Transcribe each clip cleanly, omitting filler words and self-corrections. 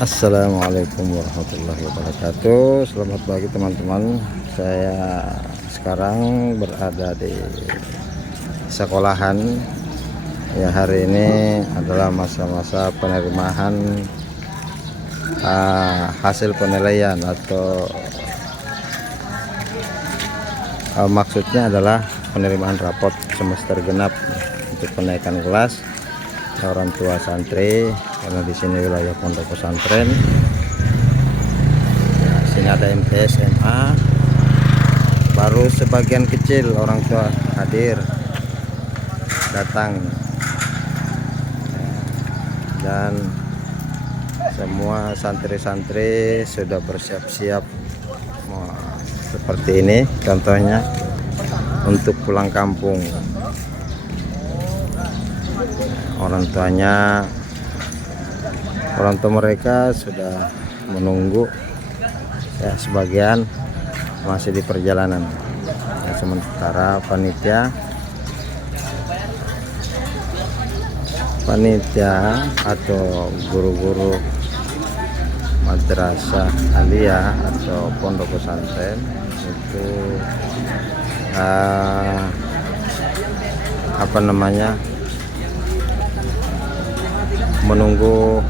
Assalamualaikum warahmatullahi wabarakatuh. Selamat pagi teman-teman. Saya sekarang berada di sekolahan. Ya, hari ini adalah masa-masa penerimaan hasil penilaian atau maksudnya adalah penerimaan raport semester genap untuk kenaikan kelas orang tua santri, karena di sini wilayah pondok pesantren. Nah, sini ada MTS SMA. Baru sebagian kecil orang tua hadir datang, dan semua santri-santri sudah bersiap-siap seperti ini contohnya untuk pulang kampung. Orang tua mereka sudah menunggu, ya, sebagian masih di perjalanan. Ya, sementara panitia atau guru-guru madrasah aliyah atau pondok pesantren itu menunggu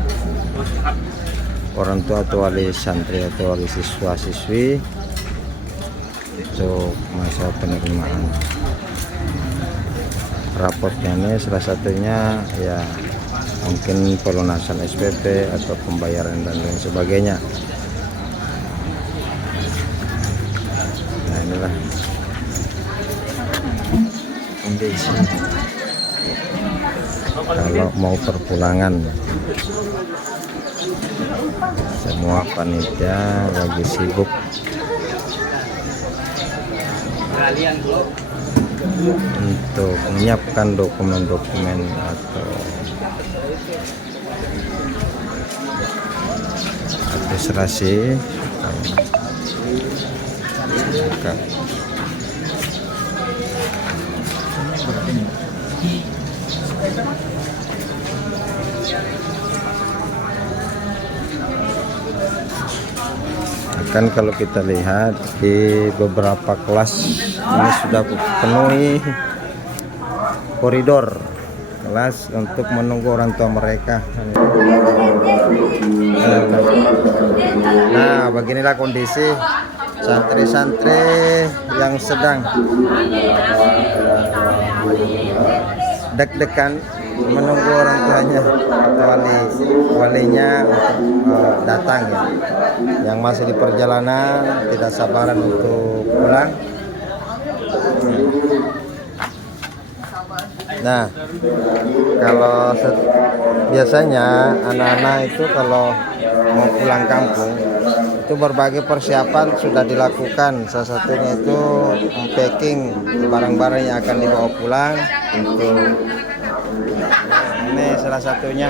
orang tua atau wali santri atau wali siswa siswi untuk masa penerimaan raportnya. Ini salah satunya ya mungkin pelunasan SPP atau pembayaran dan lain sebagainya. Nah, inilah kondisi kalau mau perpulangan. Semua panitia lagi sibuk untuk menyiapkan dokumen-dokumen atau administrasi. Kan kalau kita lihat di beberapa kelas ini sudah penuhi koridor kelas untuk menunggu orang tua mereka. Nah, beginilah kondisi santri-santri yang sedang deg-degan menunggu orang tuanya atau walinya untuk datang, ya, yang masih di perjalanan tidak sabaran untuk pulang. Nah, kalau biasanya anak-anak itu kalau mau pulang kampung itu berbagai persiapan sudah dilakukan. Salah satunya itu packing barang-barang yang akan dibawa pulang. Untuk ini salah satunya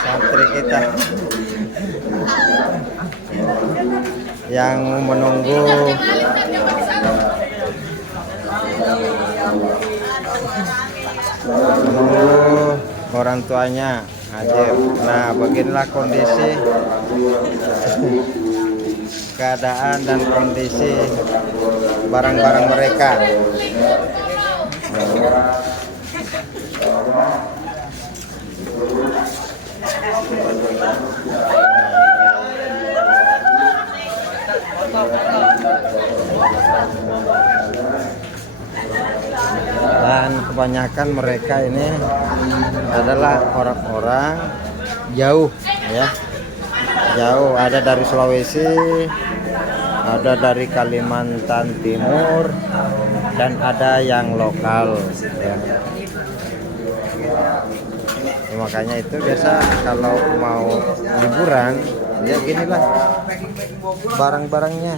santri kita yang menunggu orang tuanya hadir. Nah, beginilah kondisi keadaan dan kondisi barang-barang mereka. Dan kebanyakan mereka ini adalah orang-orang jauh, ya, jauh. Ada dari Sulawesi, ada dari Kalimantan Timur, dan ada yang lokal, ya. Makanya itu biasa kalau mau liburan, ya ginilah barang-barangnya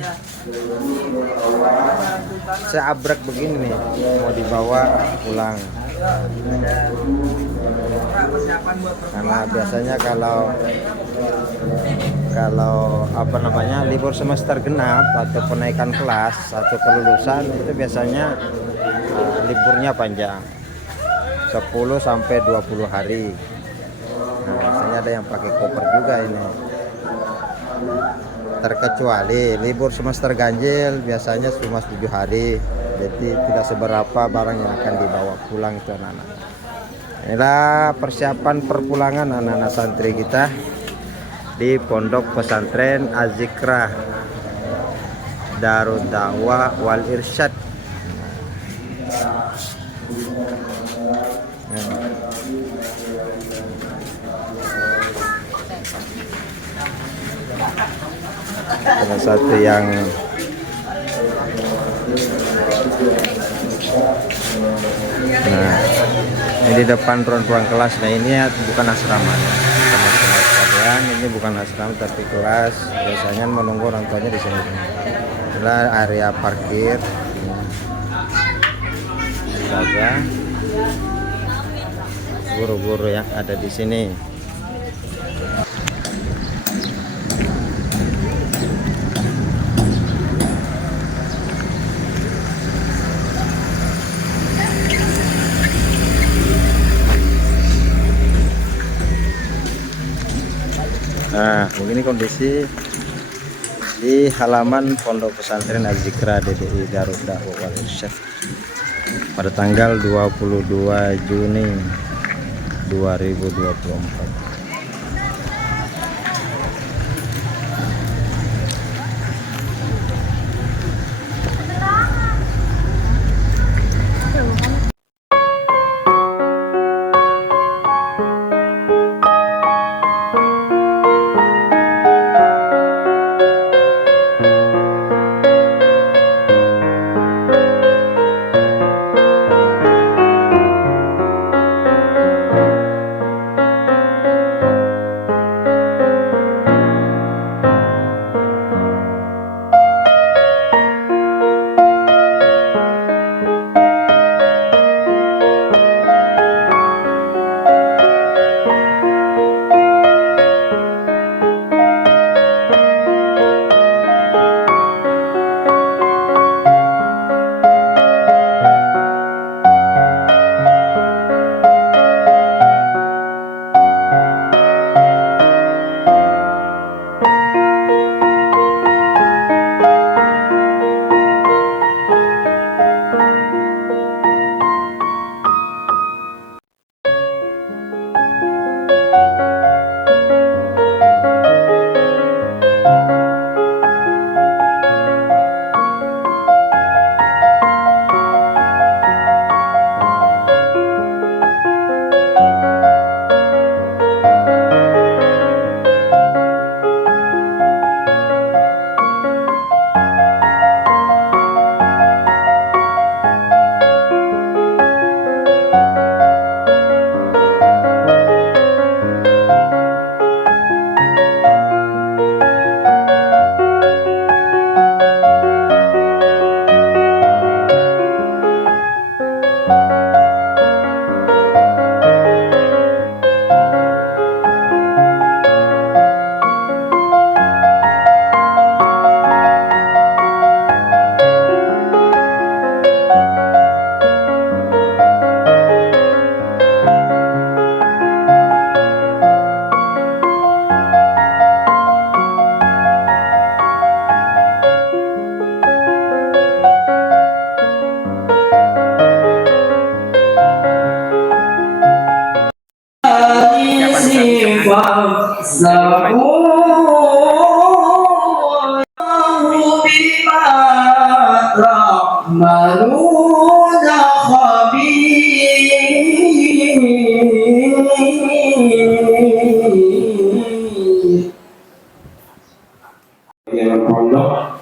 seabrek begini nih, mau dibawa pulang. Karena biasanya kalau libur semester genap atau penaikan kelas atau kelulusan itu biasanya liburnya panjang 10 sampai 20 hari. Nah, misalnya ada yang pakai koper juga ini. Terkecuali libur semester ganjil biasanya cuma 7 hari, jadi tidak seberapa barang yang akan dibawa pulang itu anak-anak. Inilah persiapan perpulangan anak-anak santri kita di Pondok Pesantren Az-Zikrah Darud Dakwah Wal Irsyad. Salah satu yang ini di depan ruang kelas. Nah ini ya, bukan asrama ya, teman-teman sekalian, ini bukan asrama tapi kelas. Biasanya menunggu orang tuanya di sini. Inilah area parkir saja guru-guru yang ada di sini. Nah, begini kondisi di halaman Pondok Pesantren Az-Zikrah DDI Darud Dakwah Wal Irsyad pada tanggal 22 Juni 2024. Pondok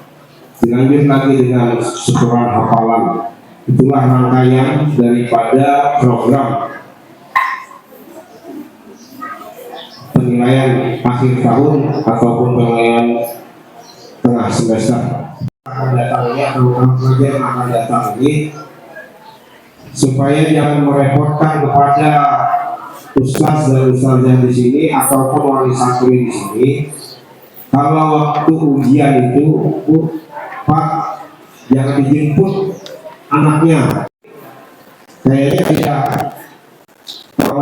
dilanjut lagi dengan syukuran hafalan. Itulah rangkaian daripada program penilaian akhir tahun ataupun penilaian tengah semester. Akan datangnya program pelajar akan datang ini supaya jangan merepotkan kepada ustaz dan ustazah di sini ataupun wali santri di sini. Kalau waktu ujian itu, Pak, jangan dijemput anaknya. Kayaknya tidak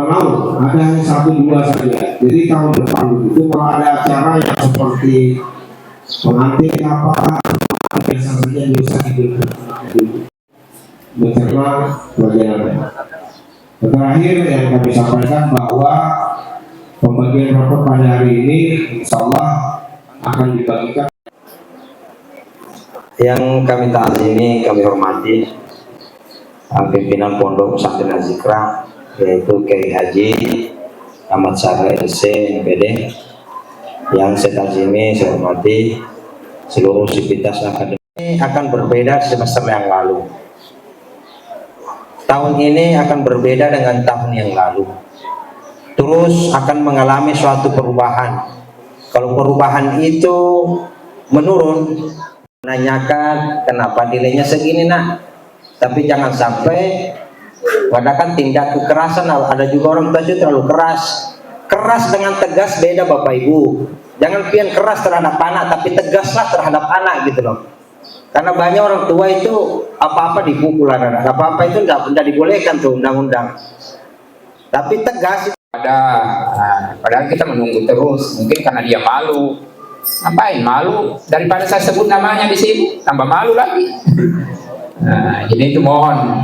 tahun ada hanya 1-2 saja. Jadi tahun depan itu kalau ada acara yang seperti pengantin apa biasa saja bisa bersama pelajaran. Terakhir yang kami sampaikan bahwa pembagian rapor pada hari ini insya Allah akan dibagikan. Yang kami ta'zimi, kami hormati pimpinan Pondok Pesantren Az-Zikra, yaitu Kiai Haji Ahmad Syarah LC MPD. Yang saya ta'zimi, saya hormati seluruh sivitas akademi. Akan berbeda semester yang lalu. Tahun ini akan berbeda dengan tahun yang lalu. Terus akan mengalami suatu perubahan. Kalau perubahan itu menurun, menanyakan kenapa nilainya segini nak, tapi jangan sampai mengadakan tindak kekerasan. Ada juga orang tua itu terlalu keras dengan tegas, beda Bapak Ibu. Jangan pian keras terhadap anak, tapi tegaslah terhadap anak gitu loh. Karena banyak orang tua itu apa-apa dipukul anak, apa-apa itu tidak dibolehkan tuh undang-undang. Tapi tegas ada, padahal kita menunggu terus, mungkin karena dia malu. Ngapain malu? Daripada saya sebut namanya di sini, tambah malu lagi. Nah, jadi itu mohon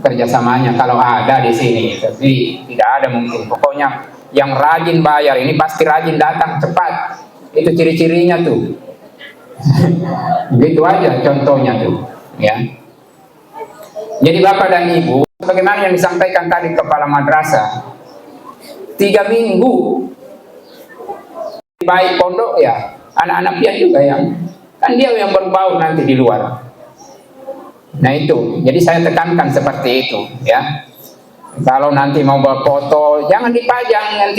kerjasamanya kalau ada di sini, tapi tidak ada mungkin. Pokoknya yang rajin bayar ini pasti rajin datang cepat. Itu ciri-cirinya tuh. Begitu aja contohnya tuh, ya. Jadi Bapak dan Ibu, bagaimana yang disampaikan tadi kepala madrasah, 3 minggu baik pondok ya, anak-anak pian juga yang kan dia yang berbau nanti di luar. Nah itu, jadi saya tekankan seperti itu ya. Kalau nanti mau berfoto, jangan dipajang yang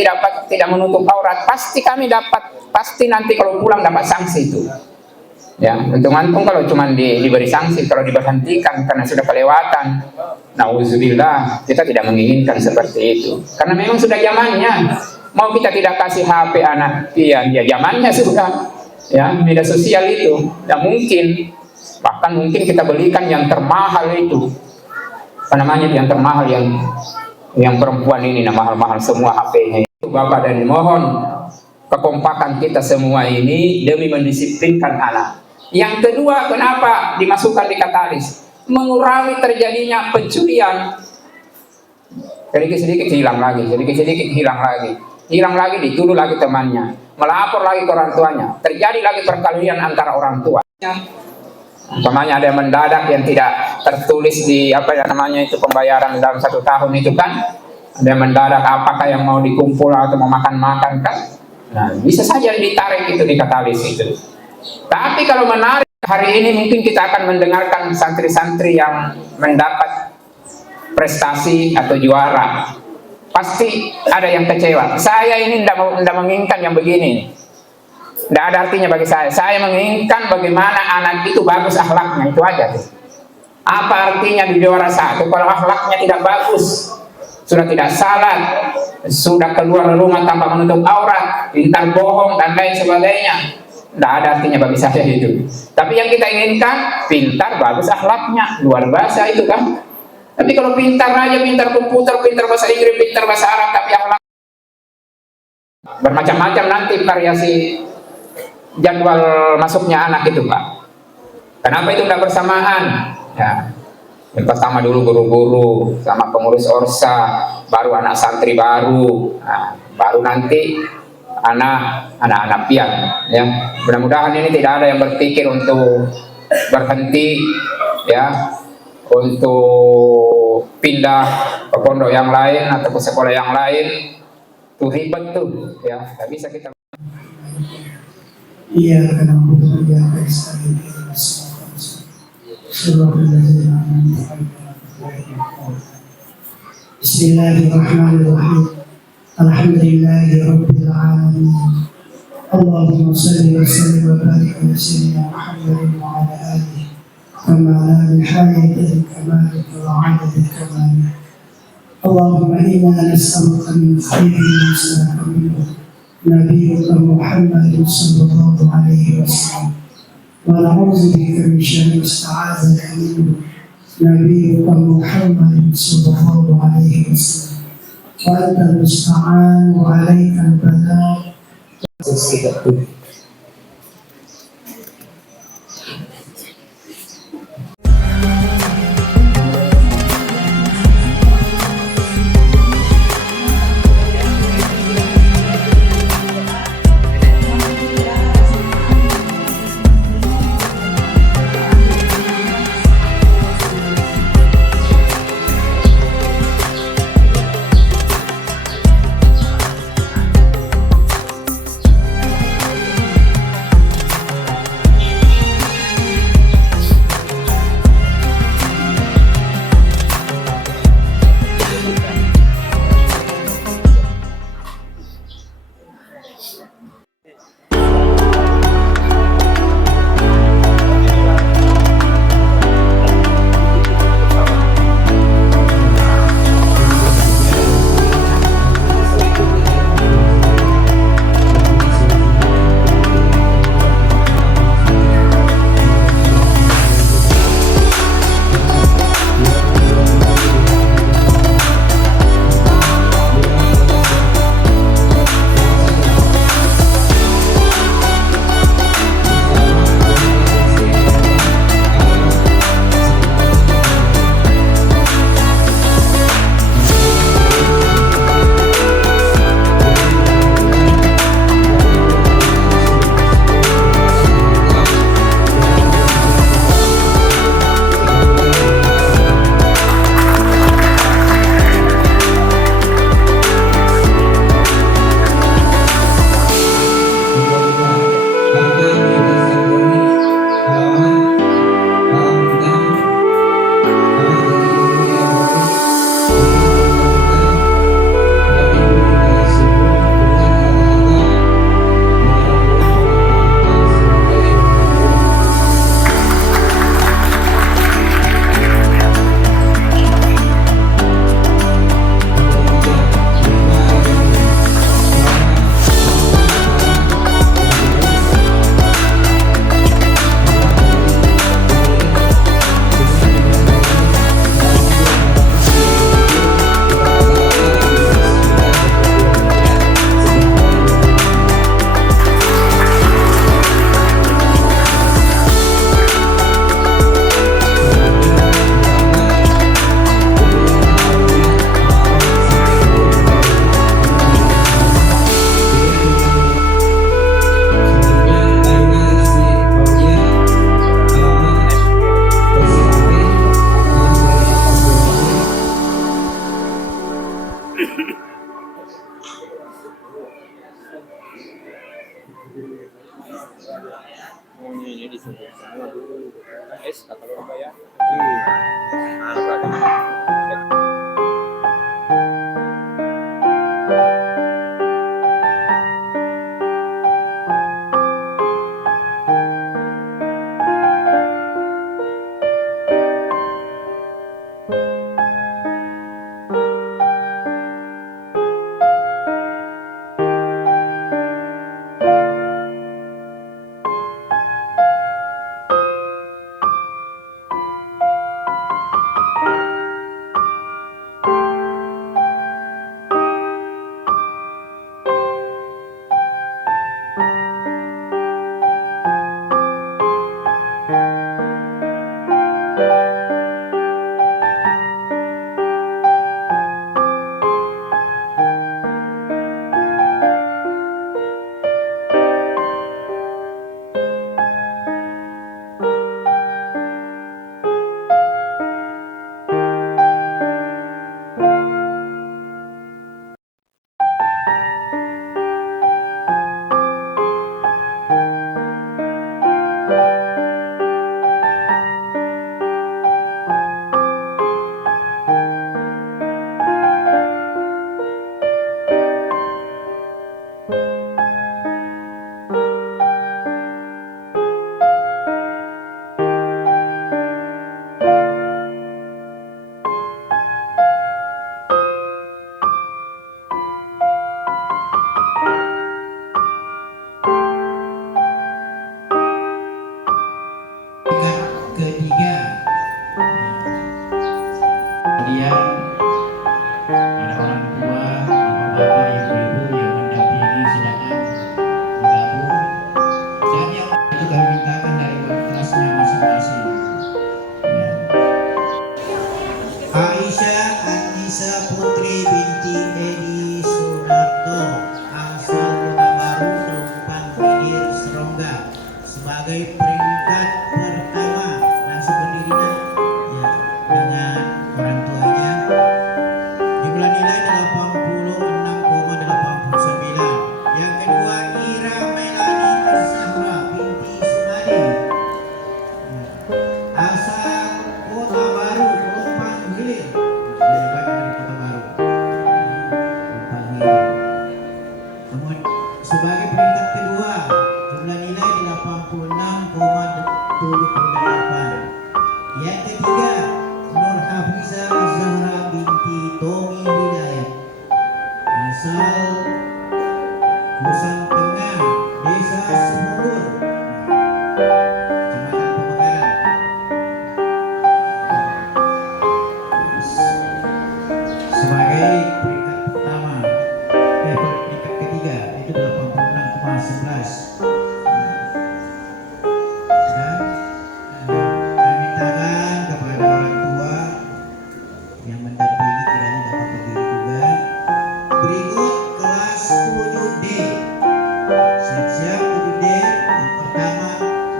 tidak menutup aurat. Pasti kami dapat, pasti nanti kalau pulang dapat sanksi itu. Ya, untung-untung kalau cuma diberi sanksi, kalau diberhentikan karena sudah kelewatan. Nauzubillah, kita tidak menginginkan seperti itu. Karena memang sudah zamannya. Mau kita tidak kasih HP anak pian, ya zamannya sudah. Ya, media sosial itu, tidak mungkin. Bahkan mungkin kita belikan yang termahal itu. Apa namanya yang termahal yang perempuan ini, nah mahal-mahal semua HP-nya. Itu Bapak dan mohon kekompakan kita semua ini demi mendisiplinkan anak. Yang kedua, kenapa dimasukkan di katalis? Mengurangi terjadinya pencurian. Sedikit-sedikit hilang lagi, sedikit-sedikit hilang lagi. Hilang lagi, dituduh lagi temannya, melapor lagi ke orang tuanya, terjadi lagi perkelahian antara orang tua. Umpamanya ada yang mendadak yang tidak tertulis di apa ya namanya itu pembayaran dalam 1 tahun itu kan, ada yang mendadak apakah yang mau dikumpul atau mau makan-makan kan, nah bisa saja ditarik itu di katalis itu. Tapi kalau menarik hari ini mungkin kita akan mendengarkan santri-santri yang mendapat prestasi atau juara. Pasti ada yang kecewa. Saya ini tidak menginginkan yang begini. Tidak ada artinya bagi saya. Saya menginginkan bagaimana anak itu bagus akhlaknya, itu aja. Apa artinya di juara 1 kalau akhlaknya tidak bagus, sudah tidak salat, sudah keluar rumah tanpa menutup aurat, pintar bohong dan lain sebagainya. Tidak ada artinya bagi saya itu. Tapi yang kita inginkan pintar, bagus akhlaknya, luar biasa itu kan. Tapi kalau pintar aja, pintar komputer, pintar bahasa Inggris, pintar bahasa Arab, tapi akhlak bermacam-macam nanti variasi jadwal masuknya anak itu Pak. Kenapa itu tidak bersamaan? Ya, yang pertama dulu guru-guru sama pengurus orsa, baru anak santri baru, nah, baru nanti anak-anak pian. Ya, mudah-mudahan ini tidak ada yang berpikir untuk berhenti, ya, untuk pindah ke pondok yang lain atau ke sekolah yang lain. Tuh ribet tuh, ya, tidak bisa kita. Iya, karena ya Bismillahirrahmanirrahim. Alhamdulillahirabbil alamin. Allahumma shalli wa sallim wa barik ala sayyidina Muhammadin wa ala alihi kama la nihayata kamalika wa 'adada kamalika. Allahumma inna nas'aluka min khairin ma sa'alaka minhu نبيك محمد صلى الله عليه وسلم ونعوذ بك من شر ما استعاذك منه نبيك محمد صلى الله عليه وسلم وأنت المستعان وعليك البلاغ. Kemudian sebagai peringkat kedua, jumlah nilai 86,78. Yang ketiga, Nur Hafizah Zahra binti Tommy Hidayat, asal Kusan Tengah, Desa Semundur, Kecamatan Pemekaran. Sebagai peringkat pertama, peringkat ketiga itu 86,11. Dan kami mintakan kepada orang tua yang mendampingi kiranya dapat berdiri juga. Berikut kelas 7D. Siap-siap 7D. Yang pertama,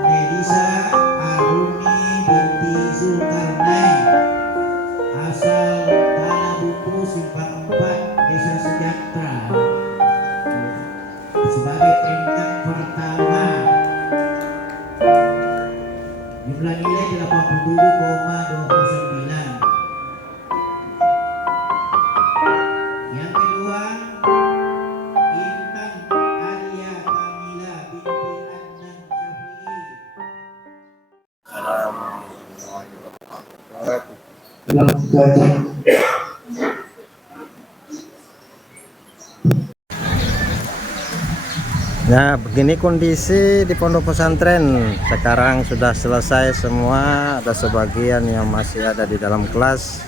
Nedisa Arumi binti Zulkarnain, asal Tanah Bumbu Simpang 4, Desa Sejahtera. Sebagai peringkat pertama, jumlah nilai 87,29. Yang kedua, Intan Alia Kamila binti Adnan Syafi'i. Nah, begini kondisi di pondok pesantren. Sekarang sudah selesai semua, ada sebagian yang masih ada di dalam kelas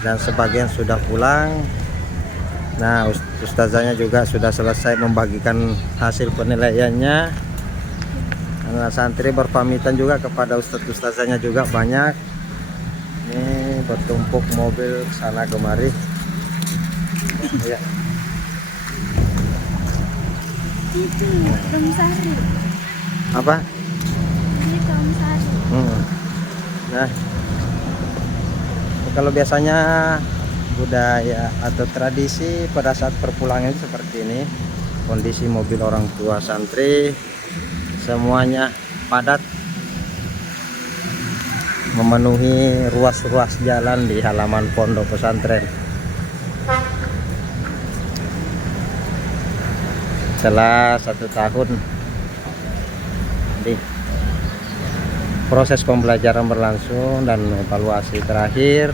dan sebagian sudah pulang. Nah, ustazahnya juga sudah selesai membagikan hasil penilaiannya. Anak santri berpamitan juga kepada ustazahnya juga banyak. Ini bertumpuk mobil sana kemari. Ya. Itu Tom Sari. Apa? Ini Tom Sari. Nah, kalau biasanya budaya atau tradisi pada saat perpulangan seperti ini, kondisi mobil orang tua santri semuanya padat memenuhi ruas-ruas jalan di halaman pondok pesantren. Setelah 1 tahun di proses pembelajaran berlangsung dan evaluasi terakhir,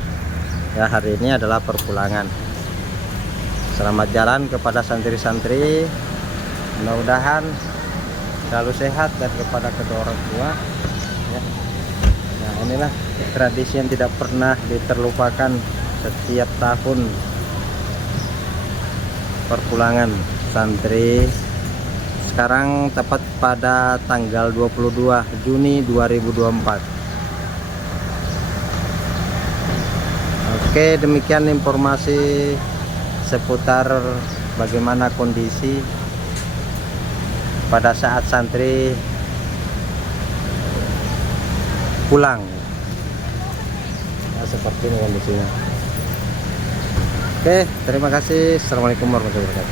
ya hari ini adalah perpulangan. Selamat jalan kepada santri-santri, mudah-mudahan selalu sehat dan kepada kedua orang tua ya. Nah, inilah tradisi yang tidak pernah terlupakan setiap tahun, perpulangan santri. Sekarang tepat pada tanggal 22 Juni 2024. Oke, demikian informasi seputar bagaimana kondisi pada saat santri pulang. Nah, seperti ini kondisinya. Oke, terima kasih. Assalamualaikum warahmatullahi wabarakatuh.